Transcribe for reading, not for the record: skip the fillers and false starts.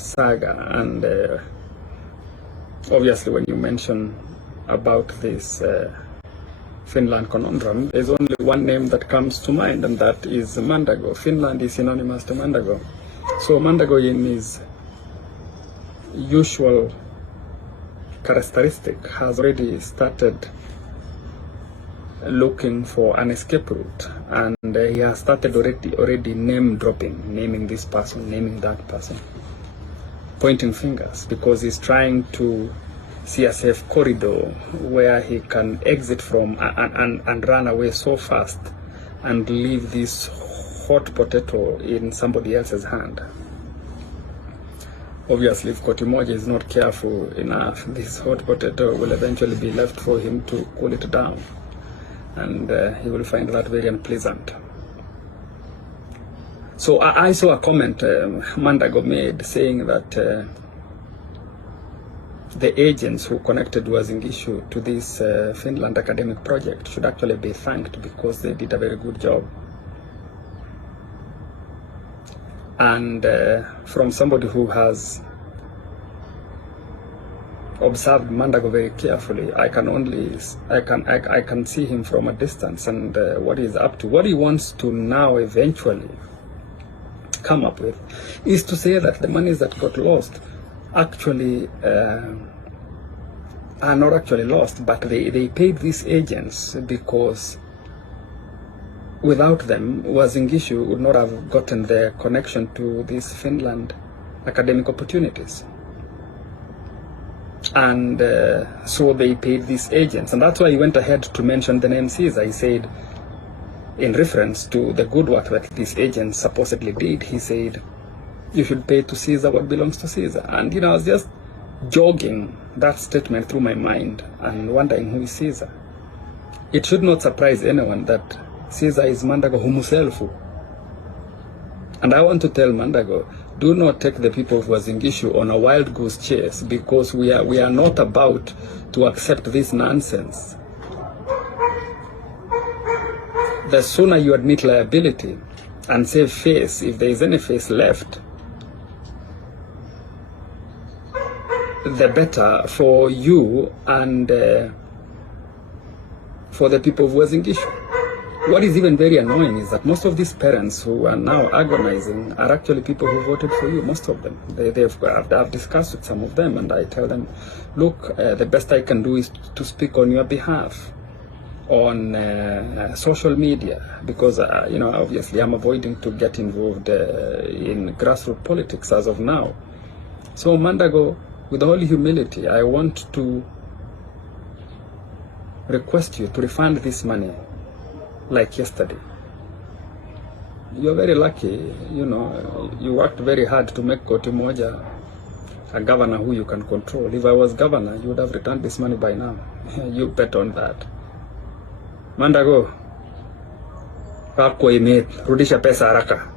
saga, and obviously when you mention about this Finland conundrum, there's only one name that comes to mind, and that is Mandago. Finland is synonymous to Mandago. So Mandago, in his usual characteristic, has already started looking for an escape route, and he has started already name dropping, naming this person, naming that person, pointing fingers, because he's trying to see a safe corridor where he can exit from and run away so fast and leave this hot potato in somebody else's hand. Obviously, if Kotimoja is not careful enough, this hot potato will eventually be left for him to cool it down, and he will find that very unpleasant. So I saw a comment Mandago made saying that the agents who connected Buzeki to this Finland academic project should actually be thanked, because they did a very good job. And from somebody who has observed Mandago very carefully, I can see him from a distance, and what he's up to, what he wants to now eventually come up with, is to say that the monies that got lost actually are not actually lost, but they paid these agents because without them, Buzeki would not have gotten the connection to these Finland academic opportunities. And so they paid these agents, and that's why he went ahead to mention the name Caesar. He said, in reference to the good work that these agents supposedly did, he said, you should pay to Caesar what belongs to Caesar. And I was just jogging that statement through my mind and wondering, who is Caesar? It should not surprise anyone that Caesar is Mandago himself. And I want to tell Mandago, do not take the people of Buzeki on a wild goose chase, because we are not about to accept this nonsense. The sooner you admit liability and save face, if there is any face left, the better for you and for the people of Buzeki. What is even very annoying is that most of these parents who are now agonizing are actually people who voted for you, most of them. I've discussed with some of them, and I tell them, look, the best I can do is to speak on your behalf on social media, because obviously I'm avoiding to get involved in grassroots politics as of now. So Mandago, with all humility, I want to request you to refund this money like yesterday. You're very lucky, you worked very hard to make Kotimoja a governor who you can control. If I was governor, you would have returned this money by now. You bet on that. Mandago, Rudisha Pesa Haraka.